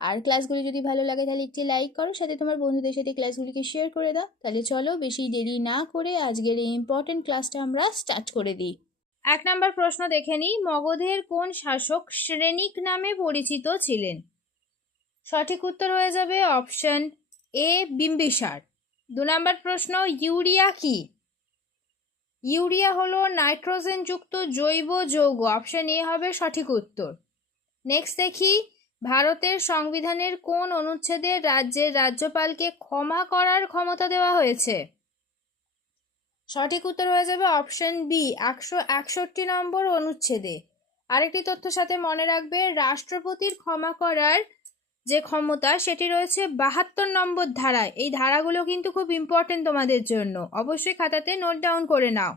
আর ক্লাসগুলি যদি ভালো লাগে তাহলে একটি লাইক করো, সাথে তোমার বন্ধুদের সাথে ক্লাসগুলিকে শেয়ার করে দাও। তাহলে চলো বেশি দেরি না করে আজকের এই ইম্পর্টেন্ট ক্লাসটা আমরা স্টার্ট করে দিই। এক নম্বর প্রশ্ন দেখে নিই, মগধের কোন শাসক শ্রেণিক নামে পরিচিত ছিলেন? সঠিক উত্তর হয়ে যাবে অপশন এ বিম্বিসার দু নম্বর প্রশ্ন, ইউরিয়া কি? ইউরিয়া হলো নাইট্রোজেনযুক্ত জৈব যৌগ অপশন এ হবে সঠিক উত্তর। নেক্সট দেখি ভারতের সংবিধানের কোন অনুচ্ছেদে রাজ্যের রাজ্যপালকে ক্ষমা করার ক্ষমতা দেওয়া হয়েছে? সঠিক উত্তর হয়ে যাবে অপশন বি, একশো একষট্টি নম্বর অনুচ্ছেদে। আরেকটি তথ্য সাথে মনে রাখবে, রাষ্ট্রপতির ক্ষমা করার যে ক্ষমতা, সেটি রয়েছে বাহাত্তর নম্বর ধারায় এই ধারাগুলো কিন্তু খুব ইম্পর্টেন্ট তোমাদের জন্য। অবশ্যই খাতাতে নোট ডাউন করে নাও।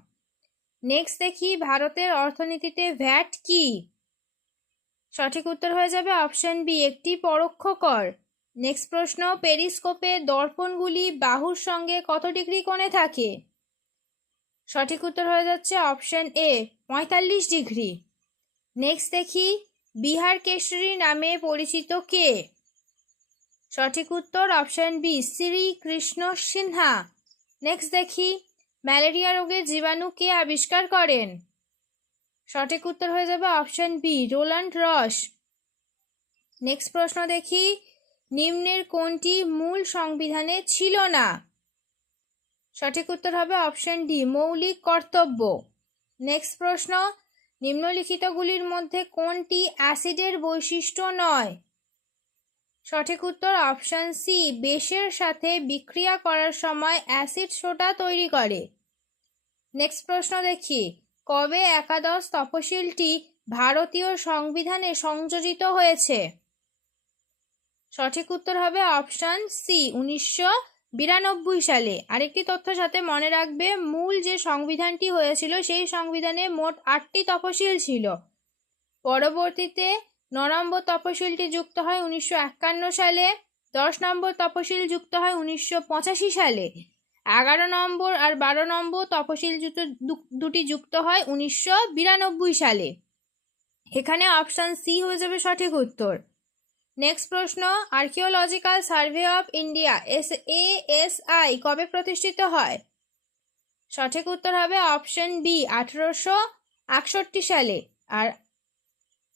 নেক্সট দেখি, ভারতের অর্থনীতিতে ভ্যাট কি? সঠিক উত্তর হয়ে যাবে অপশন বি, একটি পরোক্ষ কর নেক্সট প্রশ্ন, পেরিস্কোপে দর্পণগুলি বাহুর সঙ্গে কত ডিগ্রি কোণে থাকে? সঠিক উত্তর হয়ে যাচ্ছে অপশন এ, পঁয়তাল্লিশ ডিগ্রি। নেক্সট দেখি, বিহার কেশরী নামে পরিচিত কে? সঠিক উত্তর option B Shri Krishna Sinha. Next দেখি, ম্যালেরিয়া রোগের জীবাণু কে আবিষ্কার করেন? সঠিক উত্তর হয়ে যাবে option B Roland Ross next প্রশ্ন দেখি, নিম্নের কোনটি মূল সংবিধানে ছিল না? সঠিক উত্তর হবে অপশন ডি মৌলিক কর্তব্য। নেক্সট প্রশ্ন, নিম্নলিখিতগুলির মধ্যে কোনটি অ্যাসিডের বৈশিষ্ট্য নয়? সঠিক উত্তর অপশন সি বেশের সাথে বিক্রিয়া করার সময় অ্যাসিড সোটা তৈরি করে। নেক্সট প্রশ্ন দেখি কবে একাদশ তপশিলটি ভারতীয় সংবিধানে সংযোজিত হয়েছে? সঠিক উত্তর হবে অপশান সি, উনিশশো বিরানব্বই সালে। আরেকটি তথ্য সাথে মনে রাখবে, মূল যে সংবিধানটি হয়েছিল, সেই সংবিধানে মোট আটটি তপশিল ছিল। পরবর্তীতে ন নম্বর তপশিলটি যুক্ত হয় উনিশশো একান্ন সালে, দশ নম্বর তপশিল যুক্ত হয় উনিশশো পঁচাশি সালে। এগারো নম্বর আর বারো নম্বর তপশিল যুক্ত দুটি যুক্ত হয় উনিশশো বিরানব্বই সালে। এখানে অপশান সি হয়ে যাবে সঠিক উত্তর। নেক্সট প্রশ্ন archaeological survey of India S A S I কবে প্রতিষ্ঠিত হয়? সঠিক উত্তর হবে অপশন বি আঠেরোশো একষট্টি সালে। আর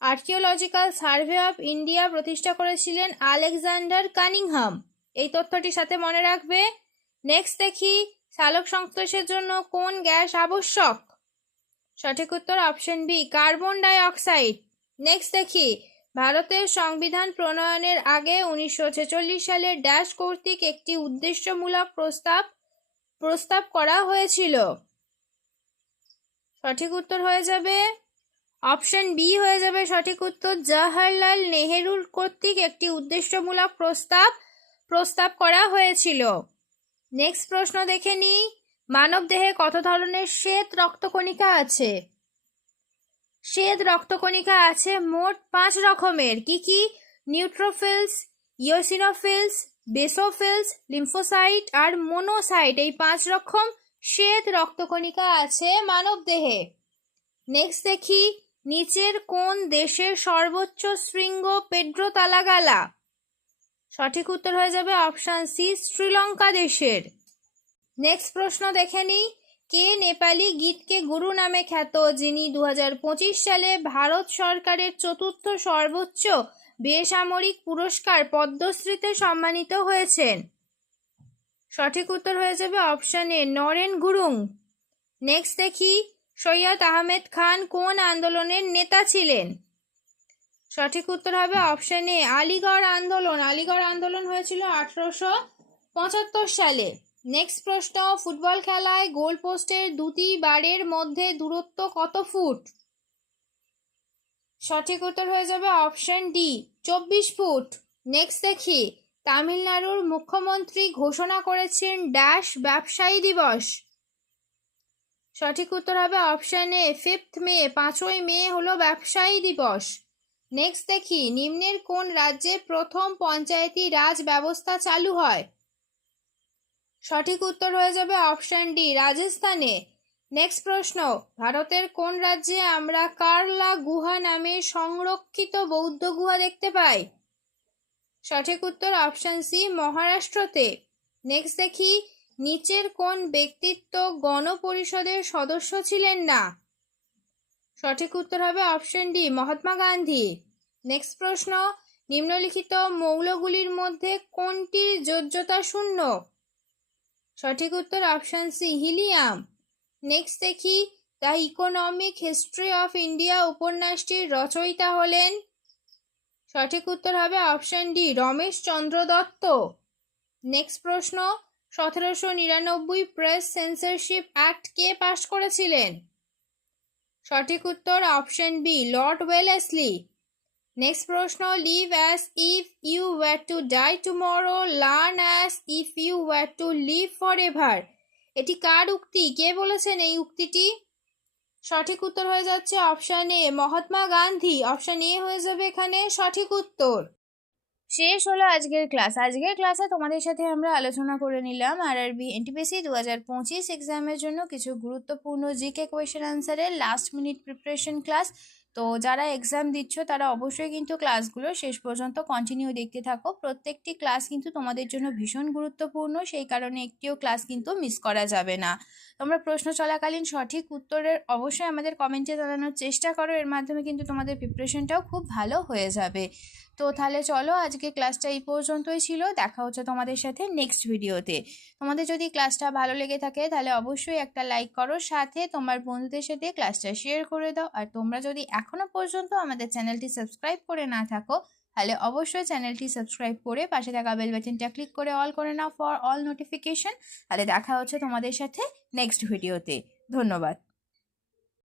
আর্কিওলজিক্যাল সার্ভে অফ ইন্ডিয়া প্রতিষ্ঠা করেছিলেন আলেকজান্ডার কানিংহাম। এই তথ্যটির সাথে মনে রাখবে নেক্সট দেখি, সালোক সংশ্লেষের জন্য কোন গ্যাস আবশ্যক? সঠিক উত্তর option B carbon dioxide next দেখি, ভারতের সংবিধান প্রণয়নের আগে উনিশশো ছেচল্লিশ সালে ড্যাশ কর্তৃক একটি উদ্দেশ্যমূলক প্রস্তাব প্রস্তাব করা হয়েছিল। সঠিক উত্তর হয়ে যাবে অপশন বি হয়ে যাবে সঠিক উত্তর জওয়াহরলাল নেহেরুর কর্তৃক একটি উদ্দেশ্যমূলক প্রস্তাব প্রস্তাব করা হয়েছিল। নেক্সট প্রশ্ন দেখে নিই। মানব দেহে কত ধরনের শ্বেত রক্তকণিকা আছে? শ্বেত রক্তকণিকা আছে মোট পাঁচ রকমের। কি কি? নিউট্রোফিলস ইওসিনোফিলস বেসোফিলস লিম্ফোসাইট আর মোনোসাইট এই পাঁচ রকম শ্বেত রক্তকণিকা আছে মানব দেহে। নেক্সট দেখি, নিচের কোন দেশের সর্বোচ্চ শৃঙ্গ পেড্রো তালাগালা সঠিক উত্তর হয়ে যাবে অপশান সি, শ্রীলঙ্কা দেশের। নেক্সট প্রশ্ন দেখে নিই। কে নেপালি গীতকে গুরু নামে খ্যাত, যিনি দু হাজার পঁচিশ সালে ভারত সরকারের চতুর্থ সর্বোচ্চ বেসামরিক পুরস্কার পদ্মশ্রীতে সম্মানিত হয়েছেন? সঠিক উত্তর হয়ে যাবে option A, Naren Gurung. Next দেখি, সৈয়দ আহমেদ খান কোন আন্দোলনের নেতা ছিলেন? সঠিক উত্তর হবে অপশন এ আলিগড় আন্দোলন। আলিগড় আন্দোলন হয়েছিল আঠারোশো পঁচাত্তর সালে। নেক্সট প্রশ্ন, ফুটবল খেলায় গোল পোস্টের দুটি বারের মধ্যে দূরত্ব কত ফুট? সঠিক উত্তর হয়ে যাবে অপশন ডি চব্বিশ ফুট। নেক্সট দেখি, তামিলনাড়ুর মুখ্যমন্ত্রী ঘোষণা করেছেন ড্যাশ ব্যবসায়ী দিবস। সঠিক উত্তর হবে অপশন এ ফিফথ মে পাঁচই মে হলো ব্যবসায়ী দিবস। নেক্সট দেখি, নিম্নের কোন রাজ্যে প্রথম পঞ্চায়েতি রাজ ব্যবস্থা চালু হয়? সঠিক উত্তর হয়ে যাবে অপশন ডি রাজস্থানে। নেক্সট প্রশ্ন, ভারতের কোন রাজ্যে আমরা কার্লা গুহা নামে সংরক্ষিত বৌদ্ধ গুহা দেখতে পাই? সঠিক উত্তর অপশন সি মহারাষ্ট্রতে। নেক্সট দেখি, নিচের কোন ব্যক্তিত্ব গণপরিষদের সদস্য ছিলেন না? সঠিক উত্তর হবে option D Mahatma Gandhi. Next প্রশ্ন, নিম্নলিখিত মৌলগুলির মধ্যে কোনটি যোজ্যতা শূন্য? সঠিক উত্তর অপশন সি হিলিয়াম। নেক্সট দেখি, the economic history of India উপন্যাসটির রচয়িতা হলেন। সঠিক উত্তর হবে option D Romesh Chandra Dutt. Next প্রশ্ন, সতেরোশো নিরানব্বই প্রেস সেন্সরশিপ অ্যাক্ট কে পাশ করেছিলেন? সঠিক উত্তর option B, Lord Wellesley. Next প্রশ্ন, live as if you were to die tomorrow, learn as if you were to live forever এটি কার উক্তি? কে বলেছেন এই উক্তিটি? সঠিক উত্তর হয়ে যাচ্ছে option A, Mahatma Gandhi. Option A হয়ে যাবে এখানে সঠিক উত্তর। শেষ হলো আজকের ক্লাস। আজকের ক্লাসে তোমাদের সাথে আমরা আলোচনা করে নিলাম আর আর আরবি এনটিপিসি দু হাজার পঁচিশ এক্সামের জন্য কিছু গুরুত্বপূর্ণ জিকে কোয়েশ্চেন আনসারের লাস্ট মিনিট প্রিপারেশন ক্লাস তো যারা এক্সাম দিচ্ছ, তারা অবশ্যই কিন্তু ক্লাসগুলো শেষ পর্যন্ত কন্টিনিউ দেখতে থাকো। প্রত্যেকটি ক্লাস কিন্তু তোমাদের জন্য ভীষণ গুরুত্বপূর্ণ, সেই কারণে একটিও ক্লাস কিন্তু মিস করা যাবে না। তোমরা প্রশ্ন চলাকালীন সঠিক উত্তরের অবশ্যই আমাদের কমেন্টে জানানোর চেষ্টা করো, এর মাধ্যমে কিন্তু তোমাদের প্রিপারেশনটাও খুব ভালো হয়ে যাবে। তো তাহলে চলো, আজকে ক্লাসটা এই পর্যন্তই ছিল। দেখা হচ্ছে তোমাদের সাথে নেক্সট ভিডিওতে তোমাদের যদি ক্লাসটা ভালো লেগে থাকে, তাহলে অবশ্যই একটা লাইক করো। সাথে তোমার বন্ধুদের সাথে ক্লাসটা শেয়ার করে দাও। আর তোমরা যদি এখনও পর্যন্ত আমাদের চ্যানেলটি সাবস্ক্রাইব করে না থাকো, তাহলে অবশ্যই চ্যানেলটি সাবস্ক্রাইব করে পাশে থাকা বেল বাটনটা ক্লিক করে অল করে নাও ফর অল নোটিফিকেশন। তাহলে দেখা হচ্ছে তোমাদের সাথে নেক্সট ভিডিওতে। ধন্যবাদ।